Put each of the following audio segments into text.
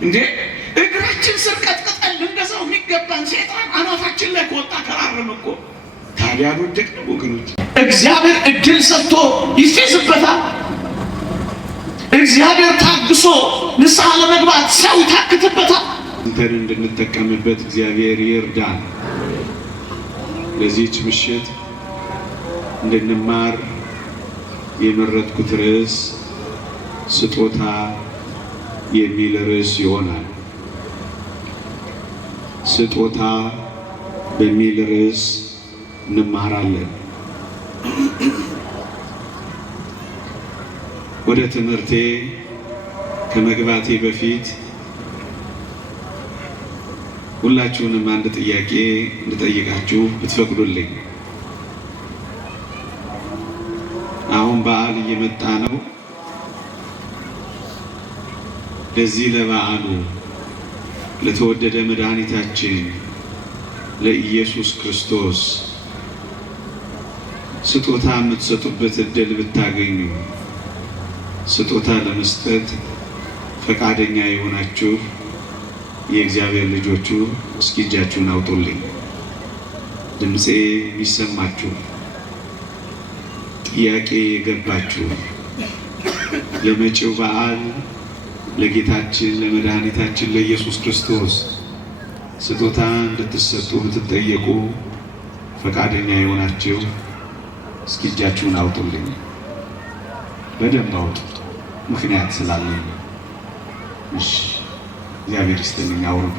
እንዴ እግራችን ስር ቀጥቀጠን ልንገዛው የሚገባን ሰይጣን አናታችን ላይ ከወጣ ከራረም እኮ ታዲያ ወደቅን ወገኖች። እግዚአብሔር እድል ሰጥቶ ይፈዝበታል። እግዚአብሔር ታግሶ ንስሐ ለመግባት ሰው ይታክትበታል። እንተን እንድንጠቀምበት እግዚአብሔር ይርዳን። ለዚህች ምሽት እንድንማር የመረጥኩት ርዕስ ስጦታ የሚል ርዕስ ይሆናል። ስጦታ በሚል ርዕስ እንማራለን። ወደ ትምህርቴ ከመግባቴ በፊት ሁላችሁንም አንድ ጥያቄ እንድጠይቃችሁ ብትፈቅዱልኝ። አሁን በዓል እየመጣ ነው። ለዚህ ለበዓሉ ለተወደደ መድኃኒታችን ለኢየሱስ ክርስቶስ ስጦታ የምትሰጡበት እድል ብታገኙ ስጦታ ለመስጠት ፈቃደኛ የሆናችሁ የእግዚአብሔር ልጆቹ እስኪ እጃችሁን አውጡልኝ። ድምፄ የሚሰማችሁ ጥያቄ የገባችሁ ለመጪው በዓል ለጌታችን ለመድኃኒታችን ለኢየሱስ ክርስቶስ ስጦታ እንድትሰጡ ብትጠየቁ ፈቃደኛ የሆናችሁ እስኪ እጃችሁን አውጡልኝ። በደንብ አውጡ፣ ምክንያት ስላለኝ። እሺ፣ እግዚአብሔር ይስጥልኝ። አውርዱ።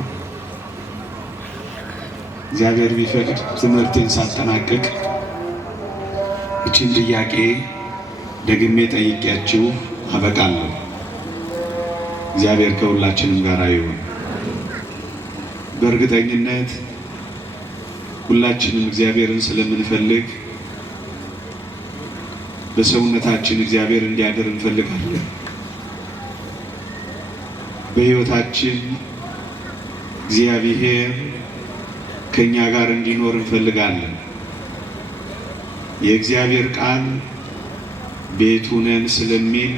እግዚአብሔር ቢፈቅድ ትምህርቴን ሳጠናቅቅ እቺን ጥያቄ ደግሜ ጠይቄያችሁ አበቃለሁ። እግዚአብሔር ከሁላችንም ጋር ይሁን። በእርግጠኝነት ሁላችንም እግዚአብሔርን ስለምንፈልግ በሰውነታችን እግዚአብሔር እንዲያድር እንፈልጋለን። በሕይወታችን እግዚአብሔር ከኛ ጋር እንዲኖር እንፈልጋለን። የእግዚአብሔር ቃል ቤቱ ነን ስለሚል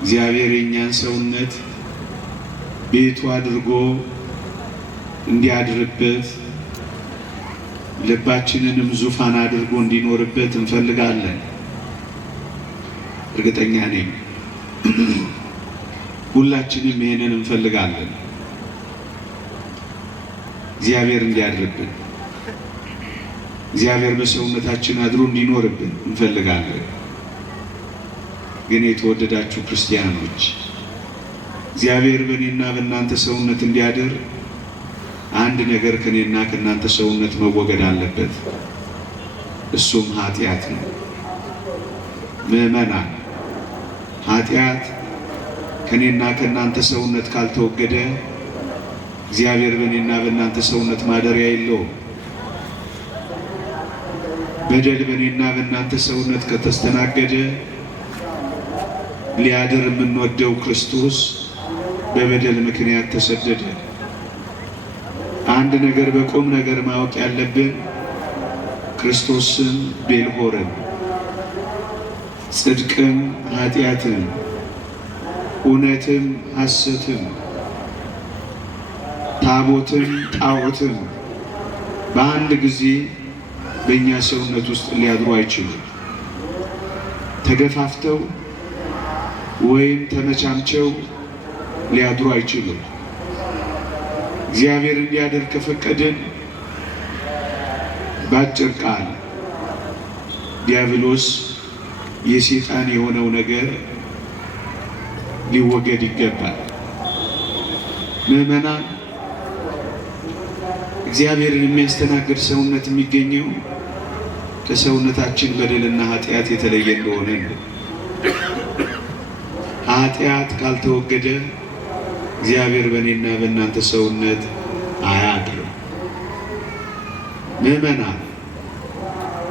እግዚአብሔር የኛን ሰውነት ቤቱ አድርጎ እንዲያድርበት ልባችንንም ዙፋን አድርጎ እንዲኖርበት እንፈልጋለን። እርግጠኛ ነኝ ሁላችንም ይሄንን እንፈልጋለን። እግዚአብሔር እንዲያድርብን፣ እግዚአብሔር በሰውነታችን አድሮ እንዲኖርብን እንፈልጋለን። ግን የተወደዳችሁ ክርስቲያኖች እግዚአብሔር በእኔና በእናንተ ሰውነት እንዲያድር አንድ ነገር ከእኔና ከእናንተ ሰውነት መወገድ አለበት። እሱም ኃጢአት ነው። ምዕመናን፣ ኃጢአት ከእኔና ከእናንተ ሰውነት ካልተወገደ እግዚአብሔር በእኔና በእናንተ ሰውነት ማደሪያ የለውም። በደል በእኔና በእናንተ ሰውነት ከተስተናገደ ሊያድር የምንወደው ክርስቶስ በበደል ምክንያት ተሰደደ። አንድ ነገር በቁም ነገር ማወቅ ያለብን ክርስቶስን ቤልሆርን፣ ጽድቅም ኃጢአትን፣ እውነትም ሐሰትም፣ ታቦትም ጣዖትም በአንድ ጊዜ በእኛ ሰውነት ውስጥ ሊያድሩ አይችሉም። ተገፋፍተው ወይም ተመቻምቸው ሊያድሩ አይችሉም። እግዚአብሔር እንዲያድር ከፈቀድን በአጭር ቃል ዲያብሎስ የሰይጣን የሆነው ነገር ሊወገድ ይገባል። ምዕመናን፣ እግዚአብሔርን የሚያስተናግድ ሰውነት የሚገኘው ከሰውነታችን በደልና ኃጢአት የተለየ እንደሆነ ነው። ኃጢአት ካልተወገደ እግዚአብሔር በእኔና በእናንተ ሰውነት አያድርም። ምዕመናን፣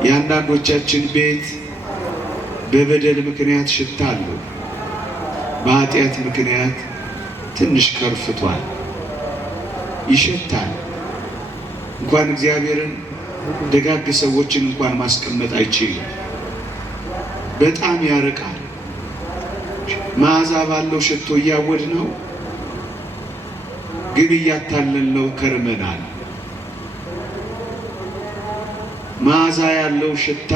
የአንዳንዶቻችን ቤት በበደል ምክንያት ሽታ አለው፣ በኃጢአት ምክንያት ትንሽ ከርፍቷል፣ ይሸታል። እንኳን እግዚአብሔርን ደጋግ ሰዎችን እንኳን ማስቀመጥ አይችልም። በጣም ያርቃል። መዓዛ ባለው ሽቶ እያወድ ነው ግን እያታለልነው ከርመናል። መዓዛ ያለው ሽታ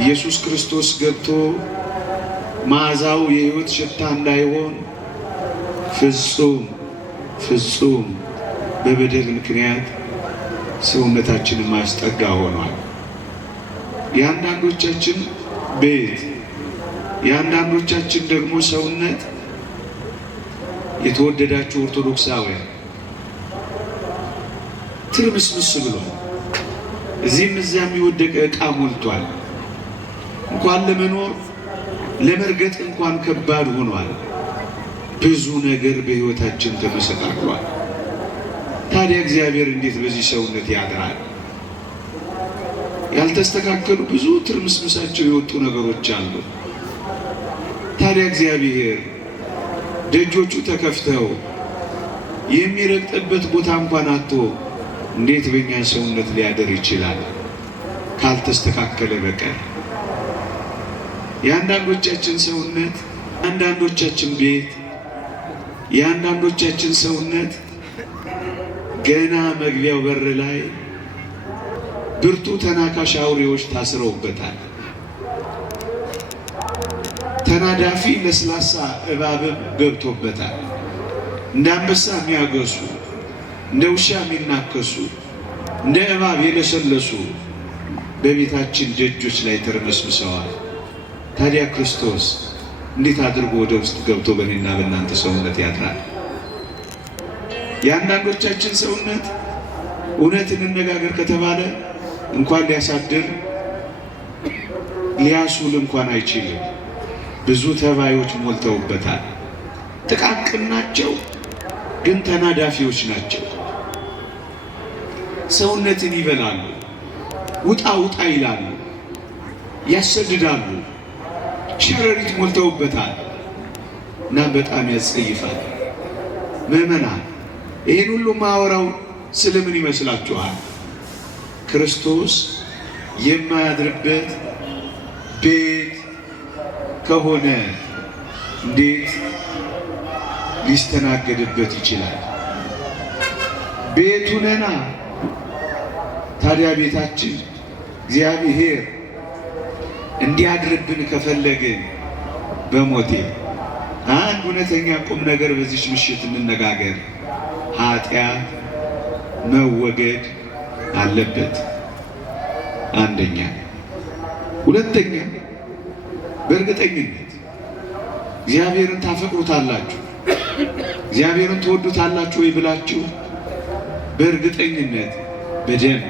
ኢየሱስ ክርስቶስ ገብቶ መዓዛው የሕይወት ሽታ እንዳይሆን ፍጹም በበደል ምክንያት ሰውነታችንን ማስጠጋ ሆኗል። የአንዳንዶቻችን ቤት የአንዳንዶቻችን ደግሞ ሰውነት የተወደዳችሁ ኦርቶዶክሳውያን ትርምስምስ ብሏል። እዚህም እዚያም የወደቀ ዕቃ ሞልቷል። እንኳን ለመኖር ለመርገጥ እንኳን ከባድ ሆኗል። ብዙ ነገር በሕይወታችን ተመሰቃቅሏል። ታዲያ እግዚአብሔር እንዴት በዚህ ሰውነት ያድራል? ያልተስተካከሉ ብዙ ትርምስምሳቸው የወጡ ነገሮች አሉ። ታዲያ እግዚአብሔር ደጆቹ ተከፍተው የሚረግጥበት ቦታ እንኳን አጥቶ እንዴት በእኛ ሰውነት ሊያደር ይችላል? ካልተስተካከለ በቀር የአንዳንዶቻችን ሰውነት፣ የአንዳንዶቻችን ቤት፣ የአንዳንዶቻችን ሰውነት ገና መግቢያው በር ላይ ብርቱ ተናካሽ አውሬዎች ታስረውበታል። ተናዳፊ ለስላሳ እባብም ገብቶበታል። እንደ አንበሳ የሚያገሱ፣ እንደ ውሻ የሚናከሱ፣ እንደ እባብ የለሰለሱ በቤታችን ደጆች ላይ ተርመስምሰዋል። ታዲያ ክርስቶስ እንዴት አድርጎ ወደ ውስጥ ገብቶ በእኔና በእናንተ ሰውነት ያድራል? የአንዳንዶቻችን ሰውነት እውነት እንነጋገር ከተባለ እንኳን ሊያሳድር ሊያሱል እንኳን አይችልም። ብዙ ተባዮች ሞልተውበታል። ጥቃቅን ናቸው፣ ግን ተናዳፊዎች ናቸው። ሰውነትን ይበላሉ፣ ውጣ ውጣ ይላሉ፣ ያሰድዳሉ። ሸረሪት ሞልተውበታል እና በጣም ያስጸይፋል። ምዕመናን፣ ይህን ሁሉ ማወራው ስለምን ይመስላችኋል? ክርስቶስ የማያድርበት ቤት ከሆነ እንዴት ሊስተናገድበት ይችላል? ቤቱ ነና። ታዲያ ቤታችን እግዚአብሔር እንዲያድርብን ከፈለግን በሞቴ አንድ እውነተኛ ቁም ነገር በዚህ ምሽት እንነጋገር። ኃጢአት መወገድ አለበት። አንደኛ። ሁለተኛ፣ በእርግጠኝነት እግዚአብሔርን ታፈቅሩታላችሁ፣ እግዚአብሔርን ትወዱታላችሁ ወይ ብላችሁ በእርግጠኝነት በደንብ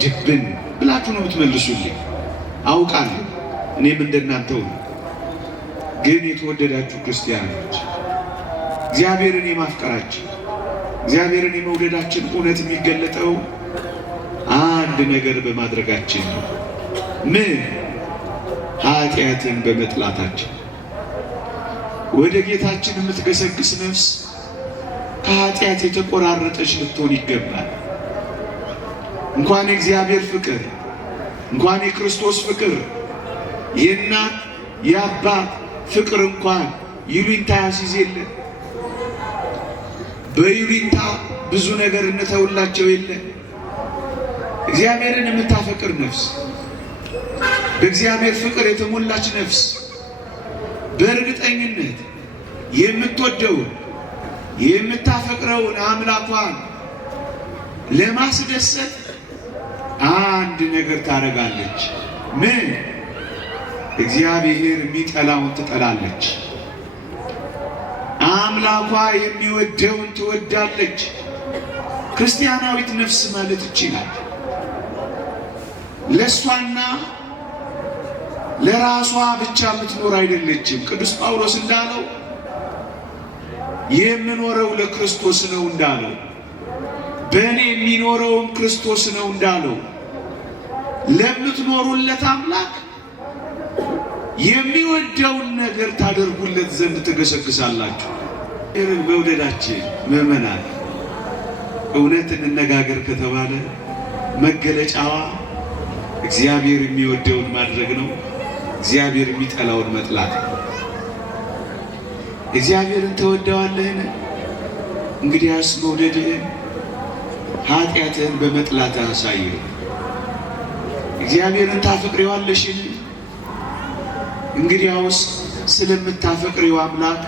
ድብን ብላችሁ ነው የምትመልሱልኝ። አውቃለሁ፣ እኔም እንደናንተው ነው። ግን የተወደዳችሁ ክርስቲያኖች እግዚአብሔርን የማፍቀራችን እግዚአብሔርን የመውደዳችን እውነት የሚገለጠው አንድ ነገር በማድረጋችን ነው። ምን? ኃጢአትን በመጥላታችን። ወደ ጌታችን የምትገሰግስ ነፍስ ከኃጢአት የተቆራረጠች ልትሆን ይገባል። እንኳን የእግዚአብሔር ፍቅር፣ እንኳን የክርስቶስ ፍቅር፣ የእናት የአባት ፍቅር እንኳን ይሉኝታ ያስይዝ የለ። በይሉኝታ ብዙ ነገር እንተውላቸው የለ። እግዚአብሔርን የምታፈቅር ነፍስ፣ በእግዚአብሔር ፍቅር የተሞላች ነፍስ በእርግጠኝነት የምትወደውን የምታፈቅረውን አምላኳን ለማስደሰት አንድ ነገር ታደርጋለች። ምን? እግዚአብሔር የሚጠላውን ትጠላለች። አምላኳ የሚወደውን ትወዳለች። ክርስቲያናዊት ነፍስ ማለት ይችላል። ለእሷና ለራሷ ብቻ የምትኖር አይደለችም። ቅዱስ ጳውሎስ እንዳለው የምኖረው ለክርስቶስ ነው እንዳለው፣ በእኔ የሚኖረውም ክርስቶስ ነው እንዳለው፣ ለምትኖሩለት አምላክ የሚወደውን ነገር ታደርጉለት ዘንድ ትገሰግሳላችሁ። ይህን መውደዳችን ምዕመናን፣ እውነት እንነጋገር ከተባለ መገለጫዋ እግዚአብሔር የሚወደውን ማድረግ ነው፣ እግዚአብሔር የሚጠላውን መጥላት ነው። እግዚአብሔርን ተወደዋለህን? እንግዲያስ መውደድህን ኃጢአትህን በመጥላት አሳየው። እግዚአብሔርን ታፈቅሪዋለሽን? እንግዲያውስ ስለምታፈቅሪው አምላክ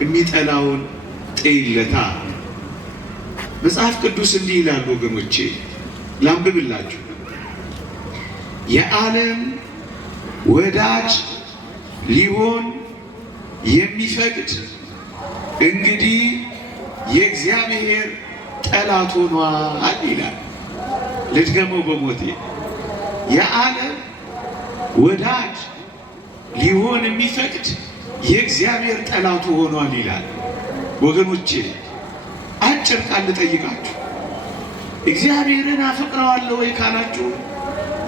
የሚጠላውን ጥይለታ። መጽሐፍ ቅዱስ እንዲህ ይላል ወገኖቼ፣ ላንብብላችሁ። የዓለም ወዳጅ ሊሆን የሚፈቅድ እንግዲህ የእግዚአብሔር ጠላት ሆኗል ይላል። ልድገመው በሞቴ። የዓለም ወዳጅ ሊሆን የሚፈቅድ የእግዚአብሔር ጠላቱ ሆኗል ይላል። ወገኖቼ አጭር ቃል ልጠይቃችሁ። እግዚአብሔርን አፈቅረዋለሁ ወይ ካላችሁ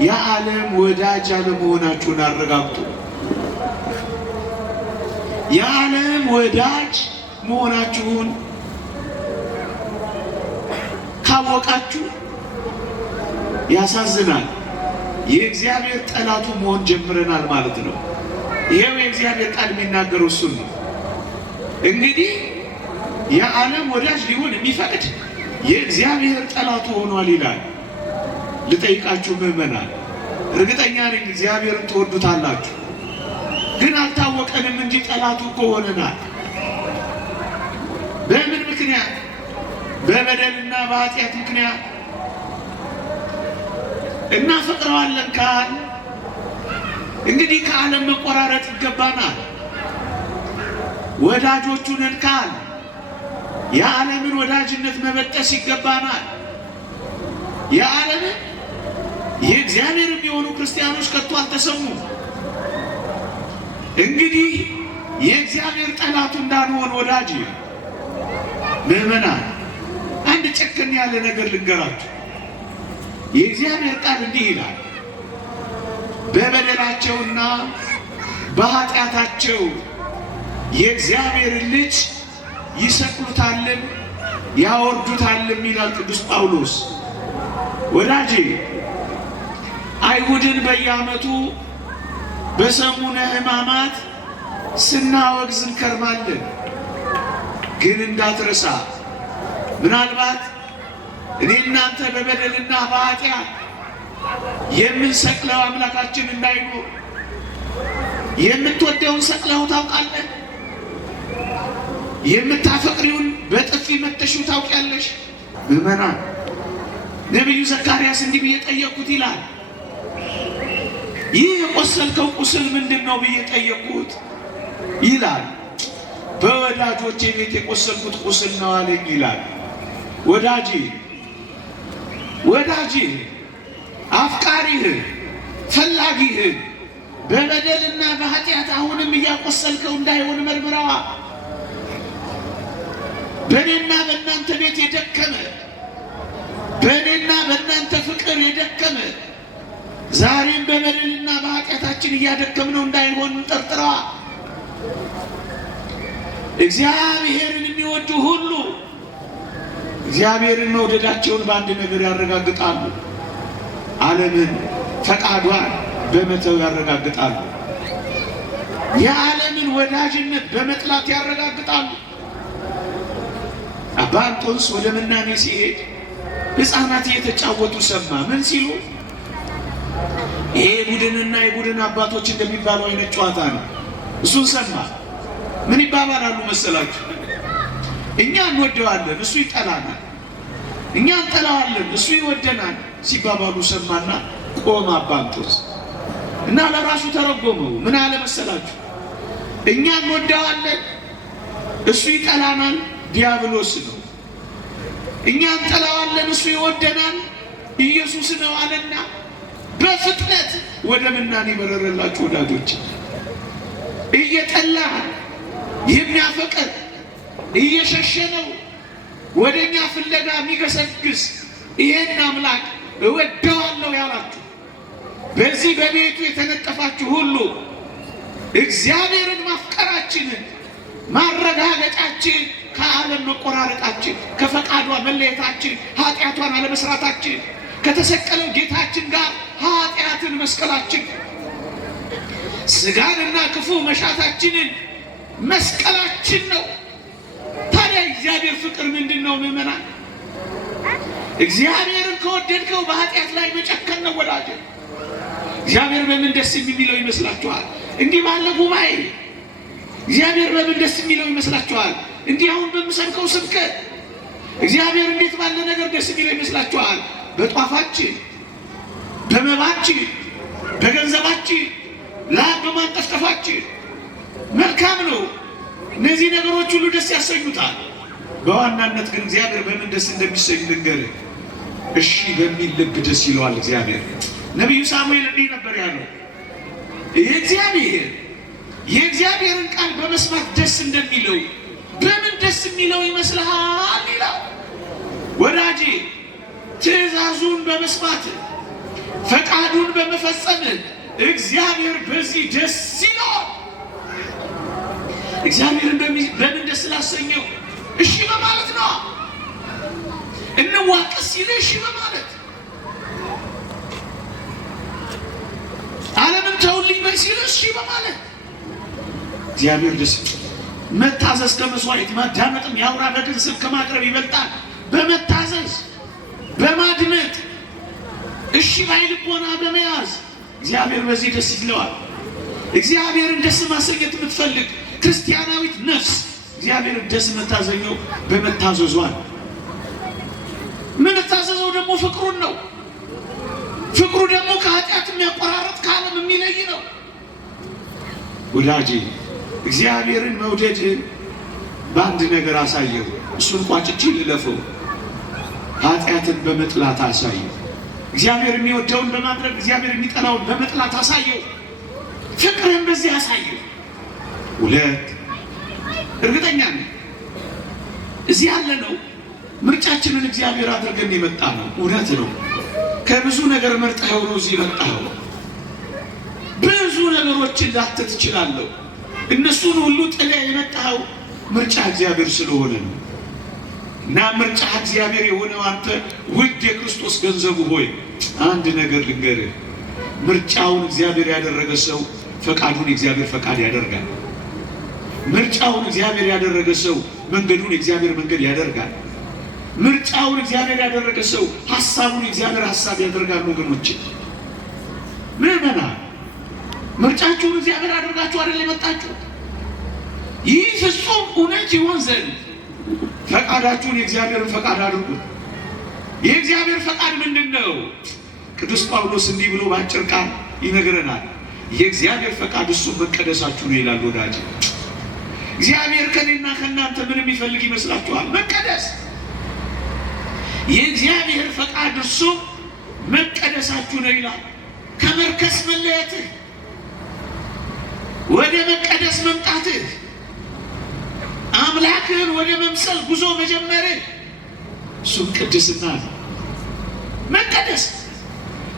የዓለም ወዳጅ አለመሆናችሁን አረጋግጡ። የዓለም ወዳጅ መሆናችሁን ካወቃችሁ ያሳዝናል። የእግዚአብሔር ጠላቱ መሆን ጀምረናል ማለት ነው። ይሄው የእግዚአብሔር ቃል የሚናገረው እሱን ነው። እንግዲህ የዓለም ወዳጅ ሊሆን የሚፈቅድ የእግዚአብሔር ጠላቱ ሆኗል ይላል። ልጠይቃችሁ ምዕመናን፣ እርግጠኛ ነኝ እግዚአብሔርን ትወዱታላችሁ፣ ግን አልታወቀንም እንጂ ጠላቱ እኮ ሆነናል። በምን ምክንያት? በበደልና በኃጢአት ምክንያት። እናፈቅረዋለን ካል እንግዲህ ከዓለም መቆራረጥ ይገባናል። ወዳጆቹ ነን ካል የዓለምን ወዳጅነት መበጠስ ይገባናል። የዓለምን የእግዚአብሔር የሚሆኑ ክርስቲያኖች ከቶ አልተሰሙም። እንግዲህ የእግዚአብሔር ጠላቱ እንዳንሆን ወዳጅ ምዕመናን፣ አንድ ጨከን ያለ ነገር ልንገራችሁ። የእግዚአብሔር ቃል እንዲህ ይላል፣ በበደላቸውና በኃጢአታቸው የእግዚአብሔርን ልጅ ይሰቅሉታልም ያወርዱታልም ይላል ቅዱስ ጳውሎስ። ወዳጄ አይሁድን በየዓመቱ በሰሙነ ሕማማት ስናወግዝ እንከርማለን። ግን እንዳትረሳ፣ ምናልባት እኔ እናንተ በበደልና በኃጢአት የምንሰቅለው አምላካችን እንዳይኖር የምትወደውን ሰቅለው ታውቃለህ? የምታፈቅሪውን በጥፊ መተሽው ታውቂያለሽ? ምዕመናን፣ ነቢዩ ዘካርያስ እንዲህ ብዬ ጠየቅኩት ይላል። ይህ የቆሰልከው ቁስል ምንድን ነው ብዬ ጠየቅኩት ይላል። በወዳጆቼ ቤት የቆሰልኩት ቁስል ነው አለኝ ይላል። ወዳጅ አፍቃሪህ ፈላጊህ በበደልና በኃጢአት አሁንም እያቆሰልከው እንዳይሆን መርምረዋ። በእኔና በእናንተ ቤት የደከመ በእኔና በእናንተ ፍቅር የደከመ ዛሬም በበደልና በኃጢአታችን እያደከምነው እንዳይሆን ጠርጥረዋ። እግዚአብሔርን የሚወዱ ሁሉ እግዚአብሔርን መውደዳቸውን በአንድ ነገር ያረጋግጣሉ። ዓለምን ፈቃዷን በመተው ያረጋግጣሉ። የዓለምን ወዳጅነት በመጥላት ያረጋግጣሉ። አባ እንጦንስ ወደ ምናኔ ሲሄድ ሕፃናት እየተጫወቱ ሰማ። ምን ሲሉ? ይሄ ቡድንና የቡድን አባቶች እንደሚባለው አይነት ጨዋታ ነው። እሱን ሰማ። ምን ይባባላሉ መሰላችሁ? እኛ እንወደዋለን፣ እሱ ይጠላናል። እኛ እንጠላዋለን፣ እሱ ይወደናል ሲባባሉ ሰማና ቆመ አባ እንጦንስ እና ለራሱ ተረጎመው። ምን አለ መሰላችሁ? እኛ እንወደዋለን፣ እሱ ይጠላናል፣ ዲያብሎስ ነው። እኛ እንጠላዋለን፣ እሱ ይወደናል፣ ኢየሱስ ነው አለና በፍጥነት ወደ ምናኔ በረረላችሁ። ወዳጆች እየጠላ የሚያፈቅር እየሸሸነው ወደኛ ፍለጋ የሚገሰግስ ይሄን አምላክ እወደዋለሁ ያላችሁ በዚህ በቤቱ የተነጠፋችሁ ሁሉ እግዚአብሔርን ማፍቀራችንን ማረጋገጫችን ከዓለም መቆራረጣችን፣ ከፈቃዷ መለየታችን፣ ኃጢአቷን አለመስራታችን፣ ከተሰቀለው ጌታችን ጋር ኃጢአትን መስቀላችን፣ ስጋንና ክፉ መሻታችንን መስቀላችን ነው። ታዲያ እግዚአብሔር ፍቅር ምንድነው? ምዕመናን እግዚአብሔርን ከወደድከው በኃጢአት ላይ መጨከን ነው ወዳጅ። እግዚአብሔር በምን ደስ የሚለው ይመስላችኋል? እንዲህ ባለ ጉባኤ እግዚአብሔር በምን ደስ የሚለው ይመስላችኋል? እንዲህ አሁን በምሰብከው ስብከት እግዚአብሔር እንዴት ባለ ነገር ደስ የሚለው ይመስላችኋል? በጧፋችን፣ በመባችን፣ በገንዘባችን፣ ላብ በማንጠፍጠፋችን መልካም ነው። እነዚህ ነገሮች ሁሉ ደስ ያሰኙታል። በዋናነት ግን እግዚአብሔር በምን ደስ እንደሚሰኝ ልንገርህ። እሺ በሚል ልብ ደስ ይለዋል እግዚአብሔር። ነቢዩ ሳሙኤል እንዲህ ነበር ያለው፣ የእግዚአብሔርን ቃል በመስማት ደስ እንደሚለው በምን ደስ የሚለው ይመስልሃል ይላል። ወዳጄ ትእዛዙን በመስማት ፈቃዱን በመፈጸም እግዚአብሔር በዚህ ደስ ይለዋል። እግዚአብሔርን በምን ደስ ላሰኘው? እሺ በማለት ነው። እንዋቀስ ሲል እሺ በማለት፣ ዓለምን ተውልኝ በይ ሲል እሺ በማለት እግዚአብሔር ደስ መታዘዝ ከመስዋዕት ማዳመጥም የአውራ በግን ስብ ከማቅረብ ይበልጣል። በመታዘዝ በማድመጥ እሺ ባይ ልቦና በመያዝ እግዚአብሔር በዚህ ደስ ይለዋል። እግዚአብሔርን ደስ ማሰኘት የምትፈልግ ክርስቲያናዊት ነፍስ እግዚአብሔርን ደስ መታዘኘው በመታዘዟል። የምንታዘዘው ደግሞ ፍቅሩን ነው። ፍቅሩ ደግሞ ከኃጢአት የሚያቆራረጥ ከዓለም የሚለይ ነው። ወዳጄ እግዚአብሔርን መውደድን በአንድ ነገር አሳየው። እሱን ቋጭቼ ልለፈው። ኃጢአትን በመጥላት አሳየው። እግዚአብሔር የሚወደውን በማድረግ እግዚአብሔር የሚጠላውን በመጥላት አሳየው። ፍቅርን በዚህ አሳየው። ሁለት እርግጠኛ ነኝ እዚህ ያለ ነው ምርጫችንን እግዚአብሔር አድርገን የመጣ ነው። እውነት ነው። ከብዙ ነገር መርጠኸው ነው እዚህ መጣኸው። ብዙ ነገሮችን ላትት ትችላለህ። እነሱን ሁሉ ጥለህ የመጣኸው ምርጫ እግዚአብሔር ስለሆነ ነው። እና ምርጫ እግዚአብሔር የሆነው አንተ ውድ የክርስቶስ ገንዘቡ ሆይ አንድ ነገር ልንገርህ። ምርጫውን እግዚአብሔር ያደረገ ሰው ፈቃዱን የእግዚአብሔር ፈቃድ ያደርጋል። ምርጫውን እግዚአብሔር ያደረገ ሰው መንገዱን የእግዚአብሔር መንገድ ያደርጋል። ምርጫውን እግዚአብሔር ያደረገ ሰው ሐሳቡን የእግዚአብሔር ሐሳብ ያደርጋል። ወገኖቼ ምዕመናን ምርጫችሁን እግዚአብሔር አድርጋችሁ አይደል የመጣችሁ? ይህ ፍጹም እውነት ይሆን ዘንድ ፈቃዳችሁን የእግዚአብሔርን ፈቃድ አድርጉ። የእግዚአብሔር ፈቃድ ምንድን ነው? ቅዱስ ጳውሎስ እንዲህ ብሎ በአጭር ቃል ይነግረናል። የእግዚአብሔር ፈቃድ እሱ መቀደሳችሁ ነው ይላል። ወዳጅ እግዚአብሔር ከኔና ከእናንተ ምን የሚፈልግ ይመስላችኋል? መቀደስ። የእግዚአብሔር ፈቃድ እሱ መቀደሳችሁ ነው ይላል። ከመርከስ መለየትህ ወደ መቀደስ መምጣትህ፣ አምላክህን ወደ መምሰል ጉዞ መጀመርህ እሱም ቅድስና ነው። መቀደስ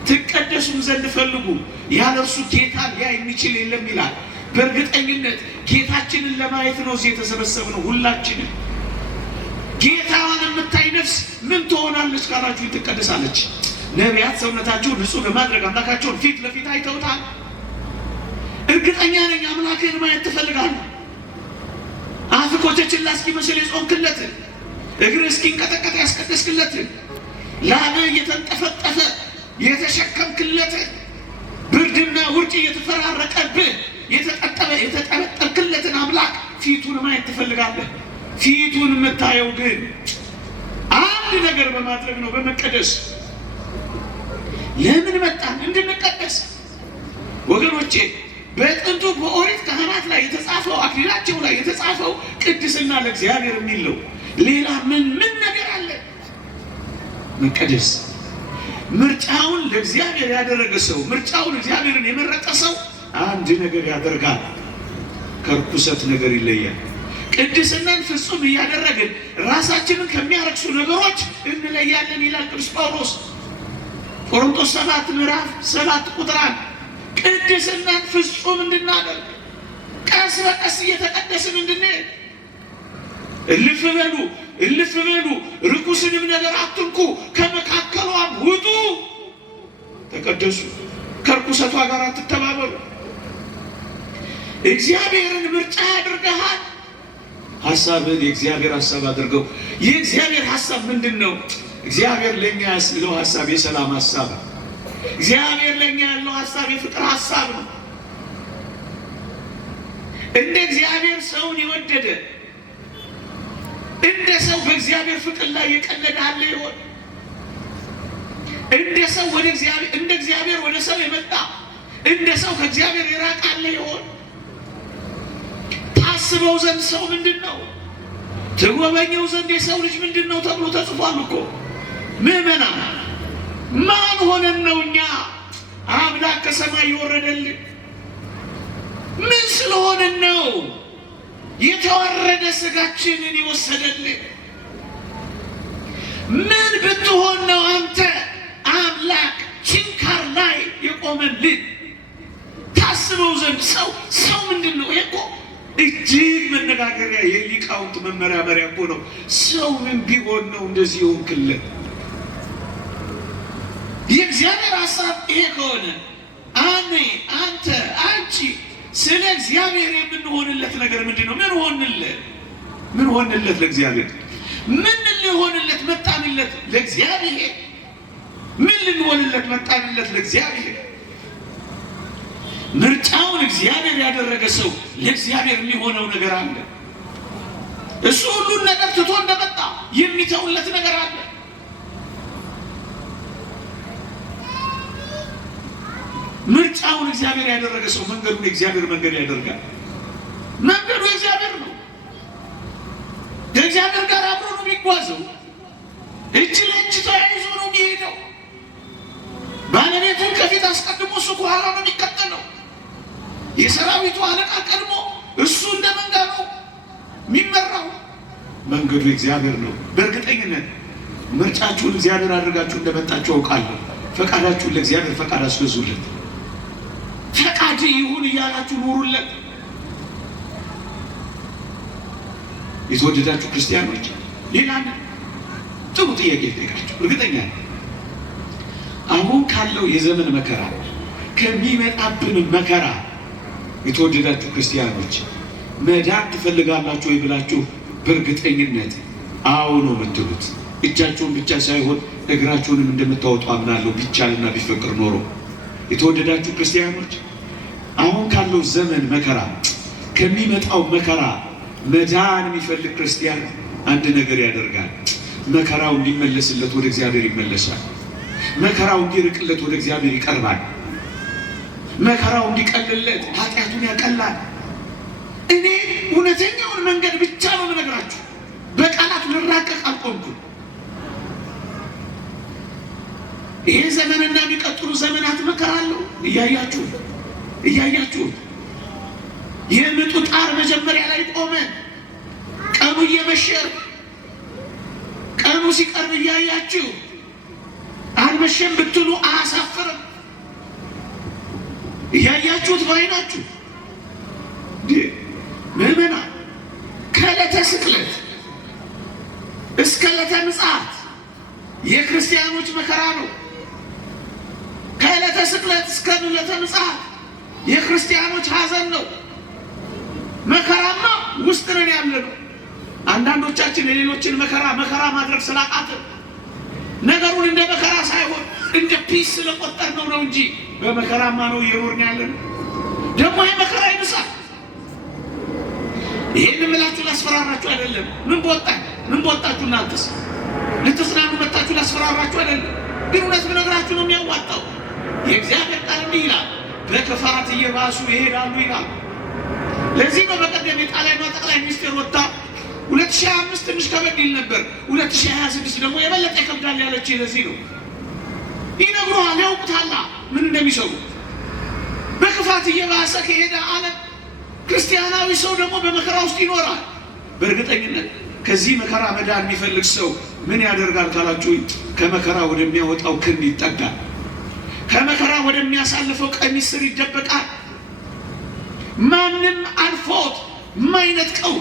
ትቀደሱም ዘንድ ፈልጉ፣ ያለ እርሱ ጌታ ሊያይ የሚችል የለም ይላል። በእርግጠኝነት ጌታችንን ለማየት ነው እዚህ የተሰበሰብነው ሁላችንም። ጌታዋን የምታይ ነፍስ ምን ትሆናለች ካላችሁ ትቀደሳለች። ነቢያት ሰውነታቸውን ንጹሕ ለማድረግ አምላካቸውን ፊት ለፊት አይተውታል። እርግጠኛ ነኝ አምላክህን ማየት ትፈልጋለህ። አፍህ ኮቸችላ እስኪመስል የጾምክለትን፣ እግርህ እስኪንቀጠቀጥ ያስቀደስክለትን፣ ላብህ እየተንጠፈጠፈ የተሸከምክለትን፣ ብርድና ውርጭ እየተፈራረቀብህ የተጠበጠብክለትን አምላክ ፊቱን ማየት ትፈልጋለህ። ፊቱን የምታየው ግን አንድ ነገር በማድረግ ነው፣ በመቀደስ። ለምን መጣን? እንድንቀደስ ወገኖቼ። በጥንቱ በኦሪት ካህናት ላይ የተጻፈው አክሊላቸው ላይ የተጻፈው ቅድስና ለእግዚአብሔር የሚል ነው። ሌላ ምን ነገር አለ? መቀደስ። ምርጫውን ለእግዚአብሔር ያደረገ ሰው፣ ምርጫውን እግዚአብሔርን የመረጠ ሰው አንድ ነገር ያደርጋል፣ ከርኩሰት ነገር ይለያል። ቅድስናን ፍጹም እያደረግን ራሳችንን ከሚያረክሱ ነገሮች እንለያለን ይላል ቅዱስ ጳውሎስ ቆሮንቶስ 7 ምዕራፍ 7 ቁጥር 1። ቅድስናን ፍጹም እንድናደርግ ቀስ በቀስ እየተቀደስን እንድንሄድ እልፍ በሉ፣ ርኩስንም ነገር አትንኩ፣ ከመካከሏም ውጡ፣ ተቀደሱ፣ ከርኩሰቷ ጋር አትተባበሩ። እግዚአብሔርን ምርጫ ያድርገሃል። ሐሳብህን የእግዚአብሔር ሐሳብ አድርገው። የእግዚአብሔር ሐሳብ ምንድን ነው? እግዚአብሔር ለእኛ ያለው ሐሳብ የሰላም ሐሳብ ነው። እግዚአብሔር ለእኛ ያለው ሐሳብ የፍቅር ሐሳብ ነው። እንደ እግዚአብሔር ሰውን የወደደ እንደ ሰው በእግዚአብሔር ፍቅር ላይ የቀለደ አለ ይሆን? እንደ ሰው ወደ እግዚአብሔር እንደ እግዚአብሔር ወደ ሰው የመጣ እንደ ሰው ከእግዚአብሔር የራቀ አለ ይሆን? ታስበው ዘንድ ሰው ምንድን ነው? ትጎበኘው ዘንድ የሰው ልጅ ምንድን ነው ተብሎ ተጽፏል እኮ። ምዕመናን ማን ሆነን ነው እኛ አምላክ ከሰማይ የወረደልን? ምን ስለሆነን ነው የተዋረደ ስጋችንን የወሰደልን? ምን ብትሆን ነው አንተ አምላክ ችንካር ላይ የቆመልን? ታስበው ዘንድ ሰው ምንድን ነው? እኮ እጅግ መነጋገሪያ የሊቃውንት መመሪያ እኮ ነው። ሰው ምን ቢሆን ነው እንደዚህ የሆንክልን? የእግዚአብሔር ሐሳብ ይሄ ከሆነ አንተ አንቺ ስለ እግዚአብሔር የምንሆንለት ነገር ምንድን ነው? ምን ሆንለት ለእግዚአብሔር? ምን ልንሆንለት መጣንለት ለእግዚአብሔር? ምን ልንሆንለት መጣንለት ለእግዚአብሔር? ምርጫውን እግዚአብሔር ያደረገ ሰው ለእግዚአብሔር የሚሆነው ነገር አለ። እሱ ሁሉን ነገር ትቶ እንደመጣ የሚተውለት ነገር አለ። ምርጫውን እግዚአብሔር ያደረገ ሰው መንገዱን የእግዚአብሔር መንገድ ያደርጋል። መንገዱ የእግዚአብሔር ነው። ከእግዚአብሔር ጋር አብሮ ነው የሚጓዘው። እጅ ለእጅ ተያይዞ ነው የሚሄደው። ባለቤቱን ከፊት አስቀድሞ እሱ ከኋላ ነው የሚከተለው። የሰራዊቱ አለቃ ቀድሞ እሱ እንደ መንጋ ነው የሚመራው። መንገዱ የእግዚአብሔር ነው። በእርግጠኝነት ምርጫችሁን እግዚአብሔር አድርጋችሁ እንደመጣችሁ አውቃለሁ። ፈቃዳችሁን ለእግዚአብሔር ፈቃድ አስገዙለት። ፈቃድ ይሁን እያላችሁ ኑሩለት። የተወደዳችሁ ክርስቲያኖች፣ ሌላ ጥሩ ጥያቄ ልጠይቃችሁ። እርግጠኛ አሁን ካለው የዘመን መከራ ከሚመጣብን መከራ የተወደዳችሁ ክርስቲያኖች መዳን ትፈልጋላችሁ ወይ ብላችሁ በእርግጠኝነት አዎ ነው የምትሉት። እጃችሁን ብቻ ሳይሆን እግራችሁንም እንደምታወጡ አምናለሁ፣ ቢቻልና ቢፈቅር ኖሮ። የተወደዳችሁ ክርስቲያኖች አሁን ካለው ዘመን መከራ ከሚመጣው መከራ መዳን የሚፈልግ ክርስቲያን አንድ ነገር ያደርጋል። መከራው እንዲመለስለት ወደ እግዚአብሔር ይመለሳል። መከራው እንዲርቅለት ወደ እግዚአብሔር ይቀርባል። መከራው እንዲቀልለት ኃጢአቱን ያቀላል። እኔ እውነተኛውን መንገድ ብቻ ነው የምነግራችሁ። በቃላት ልራቀቅ አልቆምኩም። ይሄ ዘመንና የሚቀጥሉ ዘመናት መከራ አለው። እያያችሁ የምጡ ጣር መጀመሪያ ላይ ቆመ። ቀኑ እየመሸ ቀኑ ሲቀርብ እያያችሁ አልመሸም ብትሉ አያሳፍርም። እያያችሁት ባይናችሁ ምዕመናን ከዕለተ ስቅለት እስከ ዕለተ ምጽአት የክርስቲያኖች መከራ ነው። ከዕለተ ስቅለት እስከ ዕለተ ምጽአት የክርስቲያኖች ሐዘን ነው። መከራማ ውስጥ ነን ያለ ነው። አንዳንዶቻችን የሌሎችን መከራ ማድረግ ስላቃተን ነገሩን እንደ መከራ ሳይሆን እንደ ፒስ ስለቆጠርነው ነው እንጂ በመከራማ ነው እየኖርን ያለን። ደግሞ ይህ መከራ ይብሳል። ይህን ምላችሁ ላስፈራራችሁ አይደለም። ምን በወጣችሁ እናንተስ ልትጽናኑ መጣችሁ ላስፈራራችሁ አይደለም። ግን እውነት ብነግራችሁ ነው የሚያዋጣው። የእግዚአብሔር ቃል እንዲህ ይላል፣ በክፋት እየባሱ ይሄዳሉ ይላል። ለዚህ ነው በቀደም የጣሊያኗ ጠቅላይ ሚኒስትር ወጣ 2025 ትንሽ ከበድ ይል ነበር፣ 2026 ደግሞ የበለጠ ይከብዳል ያለች። ለዚህ ነው ይነግሩሃል፣ ያውቁታል ምን እንደሚሰሩ። በክፋት እየባሰ ከሄደ ዓለም ክርስቲያናዊ ሰው ደግሞ በመከራ ውስጥ ይኖራል። በእርግጠኝነት ከዚህ መከራ መዳን የሚፈልግ ሰው ምን ያደርጋል ካላችሁ፣ ከመከራ ወደሚያወጣው ክንድ ይጠጋል። ከመከራ ወደሚያሳልፈው ቀሚስ ስር ይደበቃል። ማንም አልፎት የማይነጥቀው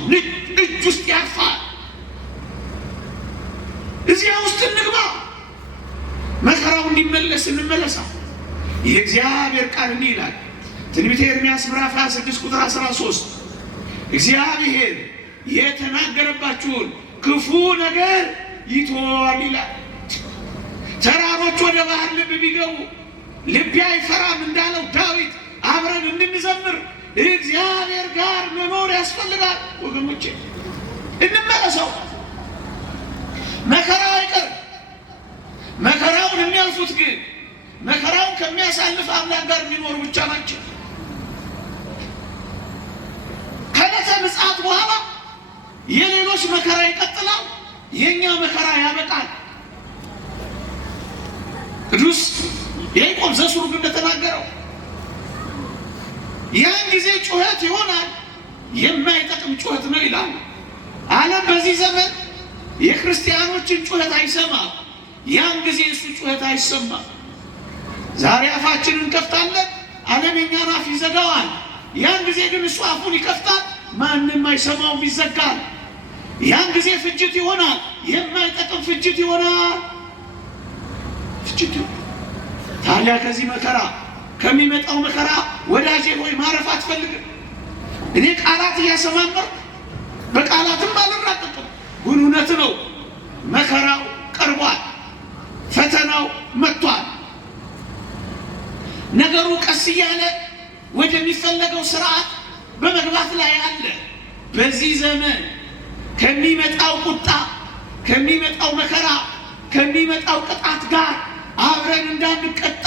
እጅ ውስጥ ያርፋል። እዚያ ውስጥ እንግባ። መከራው እንዲመለስ እንመለሳ። የእግዚአብሔር ቃል እንዲህ ይላል፣ ትንቢተ ኤርምያስ ምዕራፍ 26 ቁጥር 13 እግዚአብሔር የተናገረባችሁን ክፉ ነገር ይተዋል ይላል። ተራሮች ወደ ባህር ልብ ቢገቡ ልቤ አይፈራም እንዳለው ዳዊት አብረን እንድንዘምር እግዚአብሔር ጋር መኖር ያስፈልጋል። ወገኖቼ እንመለሰው። መከራው አይቀር። መከራውን የሚያልፉት ግን መከራውን ከሚያሳልፍ አምላክ ጋር የሚኖሩ ብቻ ናቸው። ከዕለተ ምጽአት በኋላ የሌሎች መከራ ይቀጥላል፣ የኛ መከራ ያበቃል። ቅዱስ ያዕቆብ ዘሥሩግ እንደተናገረው ያን ጊዜ ጩኸት ይሆናል፣ የማይጠቅም ጩኸት ነው ይላል። ዓለም በዚህ ዘመን የክርስቲያኖችን ጩኸት አይሰማም። ያን ጊዜ እሱ ጩኸት አይሰማም። ዛሬ አፋችንን እንከፍታለን፣ ዓለም የኛን አፍ ይዘጋዋል። ያን ጊዜ ግን እሱ አፉን ይከፍታል፣ ማንም አይሰማውም፣ ይዘጋል። ያን ጊዜ ፍጅት ይሆናል፣ የማይጠቅም ፍጅት ይሆናል። ፍጅት ታዲያ ከዚህ መከራ ከሚመጣው መከራ ወዳጄ ሆይ ማረፍ አትፈልግም? እኔ ቃላት እያሰማመር በቃላትም አልራቀቅም፣ ግን እውነት ነው። መከራው ቀርቧል፣ ፈተናው መጥቷል። ነገሩ ቀስ እያለ ወደሚፈለገው ስርዓት በመግባት ላይ አለ። በዚህ ዘመን ከሚመጣው ቁጣ፣ ከሚመጣው መከራ፣ ከሚመጣው ቅጣት ጋር አብረን እንዳንቀጣ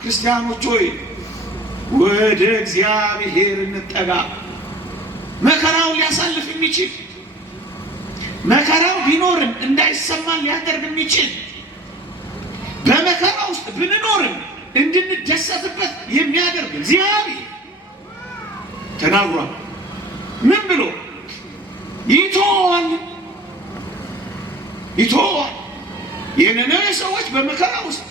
ክርስቲያኖች ሆይ ወደ እግዚአብሔር እንጠጋ። መከራውን ሊያሳልፍ የሚችል መከራው ቢኖርም እንዳይሰማን ሊያደርግ የሚችል በመከራ ውስጥ ብንኖርም እንድንደሰትበት የሚያደርግ እግዚአብሔር ተናግሯል። ምን ብሎ? ይተወዋል። የነነዌ ሰዎች በመከራ ውስጥ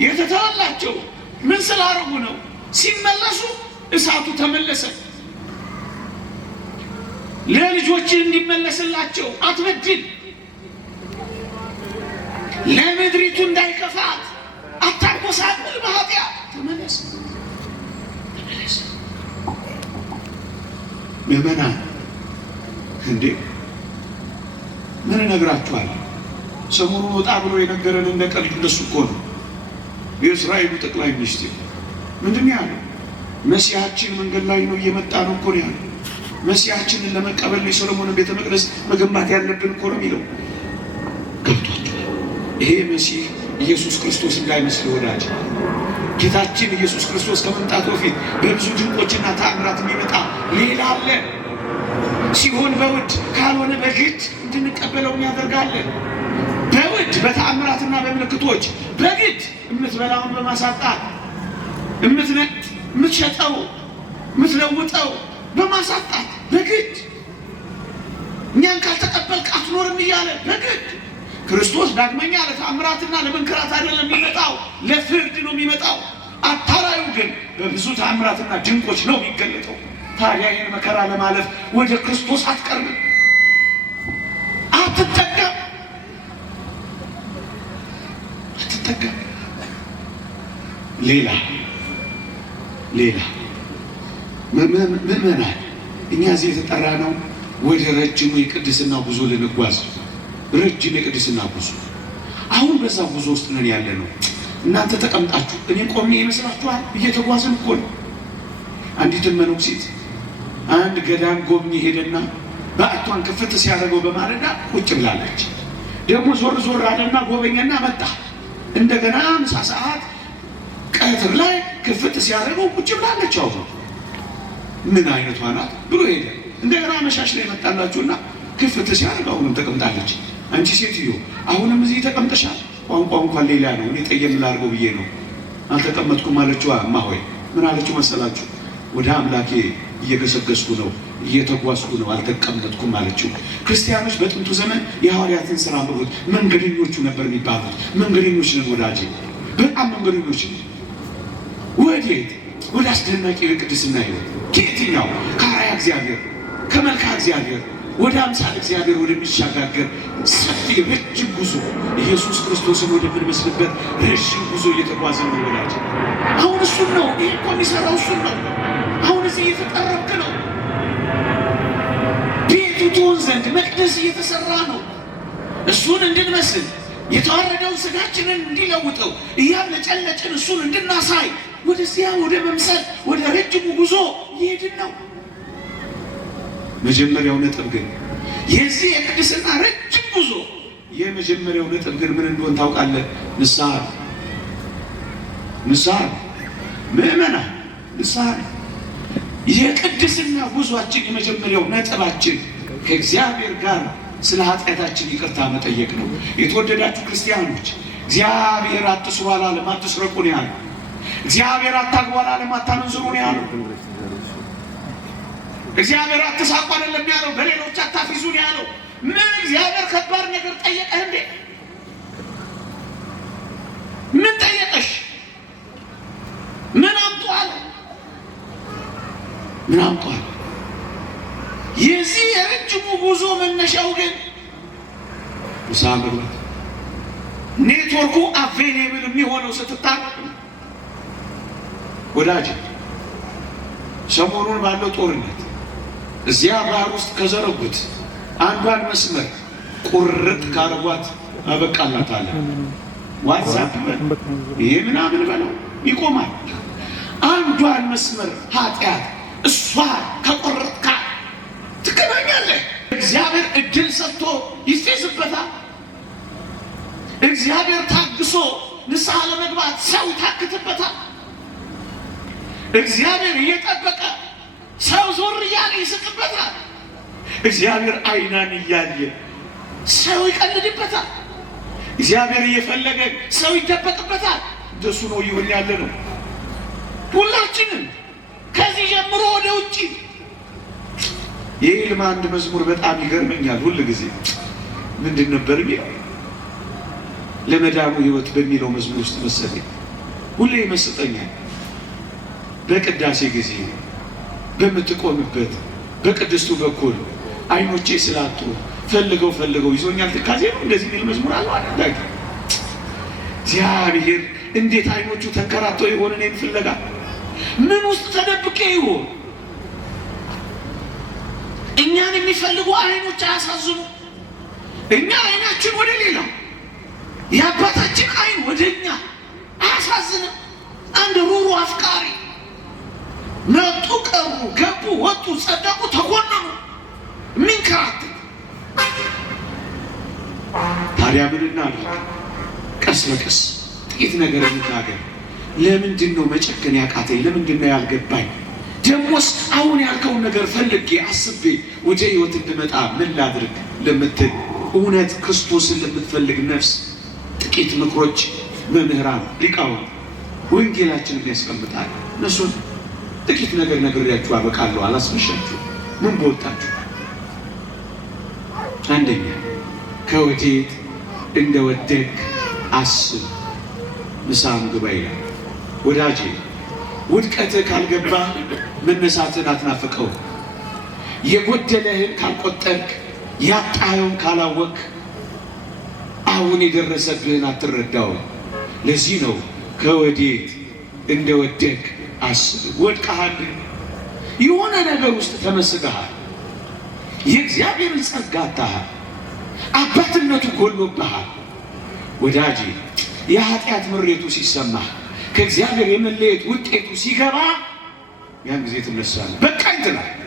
የተተወላቸው ምን ስላረጉ ነው? ሲመለሱ እሳቱ ተመለሰ። ለልጆች እንዲመለስላቸው አትበድል፣ ለምድሪቱ እንዳይከፋት አታጎሳቁል፣ በኃጢአት ተመለስ። ምዕመናን እንዴ ምን እነግራችኋለሁ? ሰሞኑን ወጣ ብሎ የነገረን እንደ ቀልድ እንደሱ እኮ ነው። የእስራኤሉ ጠቅላይ ሚኒስትር ምንድን ያለው? መሲሐችን መንገድ ላይ ነው፣ እየመጣ ነው እኮ ነው ያለው። መሲሐችንን ለመቀበል ነው የሰሎሞንን ቤተ መቅደስ መገንባት ያለብን እኮ ነው የሚለው። ገብቷቸዋል። ይሄ መሲህ ኢየሱስ ክርስቶስ እንዳይመስል ወዳጅ፣ ጌታችን ኢየሱስ ክርስቶስ ከመምጣቱ በፊት በብዙ ድንቆችና ተአምራት የሚመጣ ሌላ አለ። ሲሆን በውድ ካልሆነ በግድ እንድንቀበለው የሚያደርጋለን። በውድ በተአምራትና በምልክቶች፣ በግድ የምትበላውን በማሳጣት የምትሸጠው የምትለውጠው በማሳጣት በግድ እኛን ካልተቀበልክ አትኖርም እያለ በግድ ክርስቶስ ዳግመኛ ለተአምራትና ለመንከራት አይደለም የሚመጣው፣ ለፍርድ ነው የሚመጣው። አታላዩ ግን በብዙ ተአምራትና ድንቆች ነው የሚገለጠው። ታዲያ ይህን መከራ ለማለፍ ወደ ክርስቶስ አትቀርብም፣ አትጠቀም። ሌላ ምዕመናን፣ እኛ እዚህ የተጠራ ነው ወደ ረጅሙ የቅድስና ጉዞ ልንጓዝ። ረጅም የቅድስና ጉዞ። አሁን በዛ ጉዞ ውስጥ ነን ያለ ነው። እናንተ ተቀምጣችሁ እኔ ቆሜ ይመስላችኋል? እየተጓዝን እኮ ነው። አንዲትን መነኩሴት አንድ ገዳም ጎብኚ ሄደና በአቷን ክፍት ሲያደርገው በማለዳ ቁጭ ብላለች። ደግሞ ዞር ዞር አለና ጎበኘና መጣ። እንደገና ምሳ ሰዓት ቀትር ላይ ክፍት ሲያደርገው ቁጭ ብላለች። አሁን ምን አይነቷ ናት ብሎ ሄደ። እንደገና መሻሽ ላይ መጣላችሁና ክፍት ሲያደርግ አሁንም ተቀምጣለች። አንቺ ሴትዮ አሁንም እዚህ ተቀምጠሻል? ቋንቋ እንኳን ሌላ ነው። እኔ ጠየም ላድርገው ብዬ ነው። አልተቀመጥኩም አለችው። እማ ሆይ ምን አለችው መሰላችሁ? ወደ አምላኬ እየገሰገስኩ ነው፣ እየተጓዝኩ ነው፣ አልተቀመጥኩም አለችው። ክርስቲያኖች በጥንቱ ዘመን የሐዋርያትን ስራ አንብቡት። መንገደኞቹ ነበር የሚባሉት። መንገደኞች ነን ወዳጄ፣ በጣም መንገደኞች ነን። ወዴት? ወደ አስደናቂው የቅድስና ሕይወት። ከየትኛው? ከአርአያ እግዚአብሔር ከመልክዓ እግዚአብሔር ወደ አምሳለ እግዚአብሔር ወደሚሻጋገር ሰፊ ረጅም ጉዞ ኢየሱስ ክርስቶስን ወደምንመስልበት ረጅም ጉዞ እየተጓዘ ነው ወዳጅ። አሁን እሱን ነው። ይህ እኮ የሚሰራው እሱን ነው። አሁን እዚህ እየተጠረብክ ነው። ቤቱ ትሆን ዘንድ መቅደስ እየተሰራ ነው። እሱን እንድንመስል የተዋረደውን ስጋችንን እንዲለውጠው እያብለጨለጭን እሱን እንድናሳይ ወደዚያ ወደ መምሰል ወደ ረጅሙ ጉዞ እየሄድን ነው። መጀመሪያው ነጥብ ግን የዚህ የቅድስና ረጅም ጉዞ የመጀመሪያው ነጥብ ግን ምን እንደሆነ ታውቃለህ? ንስሐ። ንስሐ ምእመናን፣ ንስሐ የቅድስና ጉዟችን የመጀመሪያው ነጥባችን ከእግዚአብሔር ጋር ስለ ኃጢአታችን ይቅርታ መጠየቅ ነው። የተወደዳችሁ ክርስቲያኖች፣ እግዚአብሔር አትስሩ አላለም፣ አትስረቁ ነው ያለው። እግዚአብሔር አታግቡ አላለም፣ አታመንዝሩ ነው ያለው። እግዚአብሔር አትሳቁ አይደለም ያለው፣ በሌሎች አታፊዙ ነው ያለው። ምን እግዚአብሔር ከባድ ነገር ጠየቀህ እንዴ? ምን ጠየቀሽ? ምን አምጡ አለ? ምን አምጡ አለ? የዚህ የረጅሙ ጉዞ መነሻው ግን ንስሐ መግባት። ኔትወርኩ አቬሌብል የሚሆነው ስትታረቅ ወዳጅ። ሰሞኑን ባለው ጦርነት እዚያ ባህር ውስጥ ከዘረጉት አንዷን መስመር ቁርጥ ካረጓት አበቃላት አለ። ዋትሳፕ ይሄ ምናምን በለው ይቆማል። አንዷን መስመር ኃጢአት እሷ ከቆረጥካ ትገናኛለህ። እግዚአብሔር እድል ሰጥቶ ይፌዝበታል። እግዚአብሔር ታግሶ ንስሐ ለመግባት ሰው ይታክትበታል። እግዚአብሔር እየጠበቀ ሰው ዞር እያለ ይስቅበታል። እግዚአብሔር አይናን እያየ ሰው ይቀልድበታል። እግዚአብሔር እየፈለገ ሰው ይደበቅበታል። እንደሱ ነው ይሁን ያለ ነው። ሁላችንም ከዚህ ጀምሮ ወደ ውጪ። የኢልማ አንድ መዝሙር በጣም ይገርመኛል። ሁል ጊዜ ምንድን ነበር የሚለው? ለመዳኑ ሕይወት በሚለው መዝሙር ውስጥ መሰለኝ ሁሌ ይመስጠኛል። በቅዳሴ ጊዜ በምትቆምበት በቅድስቱ በኩል አይኖቼ ስላጡ ፈልገው ይዞኛል ትካዜ ነው እንደዚህ የሚል መዝሙር አለው አይደል? እግዚአብሔር እንዴት አይኖቹ ተንከራተው ይሆን እኔን ፍለጋ? ምን ውስጥ ተደብቄ ይሆን? እኛን የሚፈልጉ አይኖች አያሳዝኑ? እኛ አይናችን ወደ ሌላው፣ የአባታችን አይን ወደ እኛ አያሳዝንም? አንድ ሩሩ አፍቃሪ መጡ፣ ቀሩ፣ ገቡ፣ ወጡ፣ ጸደቁ፣ ተኮነኑ የሚንከራተት። ታዲያ ምን እናድርግ? ቀስ በቀስ ጥቂት ነገር እንናገር። ለምንድን ነው መጨከን ያቃተኝ? ለምንድን ነው ያልገባኝ? ደሞስ አሁን ያልከውን ነገር ፈልጌ አስቤ ወደ ሕይወት እንድመጣ ምን ላድርግ ለምትል እውነት ክርስቶስን ለምትፈልግ ነፍስ ጥቂት ምክሮች መምህራን ሊቃውንት ወንጌላችንን ያስቀምጣል። እነሱን ጥቂት ነገር ነግሬያችሁ አበቃለሁ። አላስመሻችሁ። ምን በወጣችሁ? አንደኛ ከወዴት እንደወደቅ አስብ፣ ንስሐም ግባ ይላል። ወዳጄ ውድቀትህ ካልገባ መነሳትን አትናፍቀው። የጎደለህን ካልቆጠርክ፣ ያጣኸውን ካላወቅ አሁን የደረሰብህን አትረዳው። ለዚህ ነው ከወዴት እንደወደቅ አስብ። ወድቀሃል፣ የሆነ ነገር ውስጥ ተመስገሃል፣ የእግዚአብሔርን ጸጋ አጥተሃል፣ አባትነቱ ጎሎብሃል። ወዳጄ የኃጢአት ምሬቱ ሲሰማህ፣ ከእግዚአብሔር የመለየት ውጤቱ ሲገባ ያን ጊዜ ትነሳለህ። በቃኝ ትላለህ።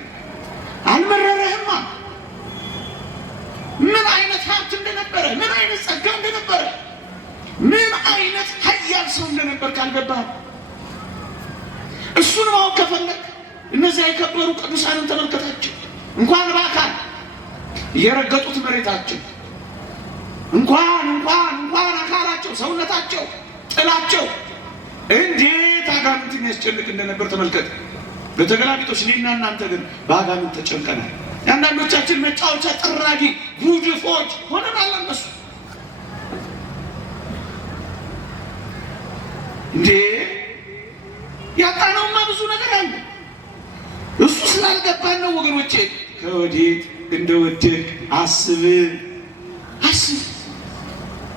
አልመረረህማ? ምን አይነት ሀብት እንደነበረ፣ ምን አይነት ጸጋ እንደነበረ፣ ምን አይነት ኃያል ሰው እንደነበር ካልገባህ፣ እሱን ማወቅ ከፈለግ እነዚያ የከበሩ ቅዱሳንን ተመልከታቸው። እንኳን በአካል እየረገጡት መሬታቸው እንኳን አካላቸው፣ ሰውነታቸው፣ ጥላቸው እንዴት አጋንንትን ያስጨንቅ እንደነበር ተመልከት። በተገላቢጦሽ እኔና እናንተ ግን በአጋንንት ተጨንቀናል። የአንዳንዶቻችን መጫወቻ ጥራጊ ጉድፎች ሆነናል። እነሱ እንዴ ያጣነውማ ብዙ ነገር አለ። እሱ ስላልገባን ነው ወገኖቼ። ከወዴት እንደወደቅ አስብ።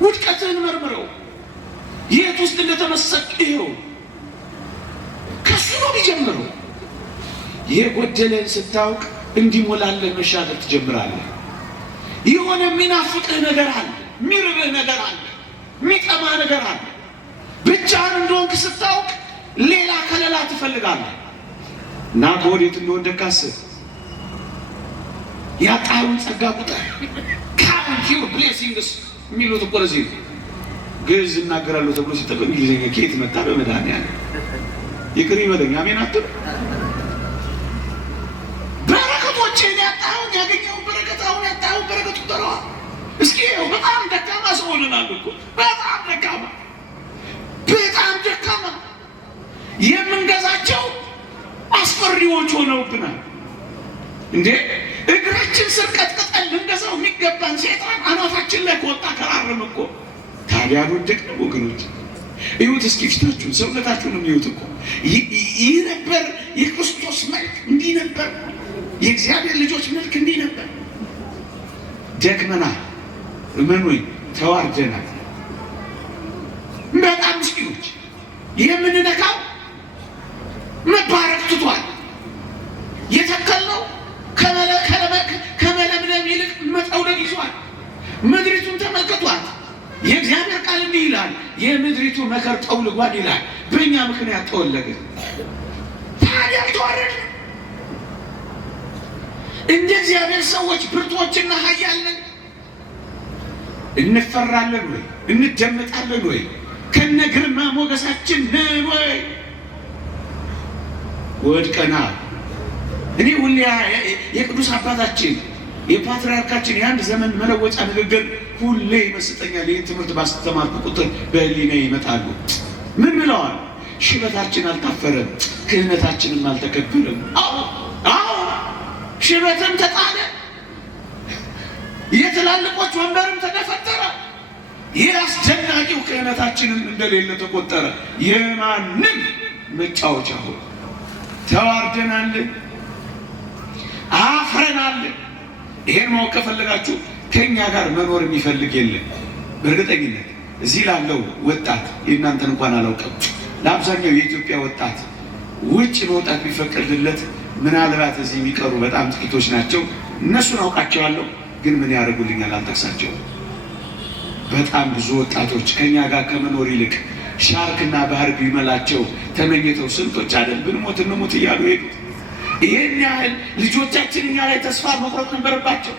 ውድቀትህን መርምረው። የት ውስጥ እንደተመሰቅ ይኸው ከሱ ነው የሚጀምረው። የጎደለን ስታውቅ እንዲሞላልህ መሻገር ትጀምራለህ። የሆነ የሚናፍቅህ ነገር አለ፣ የሚርብህ ነገር አለ፣ የሚጠማ ነገር አለ። ብቻህን እንደሆንክ ስታውቅ ሌላ ከለላ ትፈልጋለህ እና ከወዴት እንደወደቅህ አስብ። ያጣኸውን ጸጋ ቁጠር። ካውንት ዩር ብሌሲንግስ የሚሉት እኮ ለዚህ ነው። ግዕዝ እናገራለሁ ተብሎ ሲጠበቅ እንግሊዝኛ ከየት መጣ? በመድኃኒዓለም ይቅር ይበለኝ። አሜን አትሉ? በረከቶችን ያጣኸውን ያገኘውን በረከት አሁን ያጣኸውን በረከት ቁጠረዋል። እስኪ በጣም ደካማ ሰው ሆነናል እኮ በጣም ደካማ የምንገዛቸው አስፈሪዎች ሆነውብናል። እንዴ እግራችን ስር ቀጥቀጠን ልንገዛው የሚገባን ሴጣን አናታችን ላይ ከወጣ ከራረም እኮ ታዲያ አልወደቅንም ወገኖች። ይሁት እስኪ ፊታችሁን ሰውነታችሁንም ይሁት እኮ ይህ ነበር የክርስቶስ መልክ፣ እንዲህ ነበር የእግዚአብሔር ልጆች መልክ፣ እንዲህ ነበር። ደክመናል፣ እመኑኝ ተዋርደናል። በጣም ምስኪኖች። የምንነካው መባረክ ትቷል። የተከለው ከመለምለም ይልቅ መጠውለግ ይዟል። ምድሪቱን ተመልከቷት። የእግዚአብሔር ቃል እንዲህ ይላል፣ የምድሪቱ መከር ጠውልጓል ይላል። በእኛ ምክንያት ጠወለገ። ታዲያ ተዋረድ። እንደ እግዚአብሔር ሰዎች ብርቶችና ኃያላን እንፈራለን ወይ? እንደመጣለን ወይ? ከነ ግርማ ሞገሳችን ነን ወይ? ወድቀናል። እኔ ሁሌ የቅዱስ አባታችን የፓትርያርካችን የአንድ ዘመን መለወጫ ንግግር ሁሌ ይመስጠኛል። ይህን ትምህርት ባስተማርኩ ቁጥር በህሊና ይመጣሉ። ምን ብለዋል? ሽበታችን አልታፈረም፣ ክህነታችንም አልተከበረም። አዎ ሽበትም ተጣለ፣ የትላልቆች ወንበርም ተደፈጠረ። ይህ አስደናቂው ክህነታችንም እንደሌለ ተቆጠረ። የማንም መጫወቻ ሆነ። ተዋርደናል፣ አፍረናል። ይሄን ማወቅ ከፈለጋችሁ ከእኛ ጋር መኖር የሚፈልግ የለም። በእርግጠኝነት እዚህ ላለው ወጣት የእናንተን እንኳን አላውቅም፣ ለአብዛኛው የኢትዮጵያ ወጣት ውጭ መውጣት ቢፈቀድለት ምናልባት እዚህ የሚቀሩ በጣም ጥቂቶች ናቸው። እነሱን አውቃቸዋለሁ፣ ግን ምን ያደርጉልኛል አልጠቅሳቸውም። በጣም ብዙ ወጣቶች ከእኛ ጋር ከመኖር ይልቅ ሻርክና ባህር ቢመላቸው ተመኝተው ስንቶች አይደል ብንሞት እንሞት እያሉ ሄዱት። ይህን ያህል ልጆቻችን እኛ ላይ ተስፋ መቁረጥ ነበረባቸው።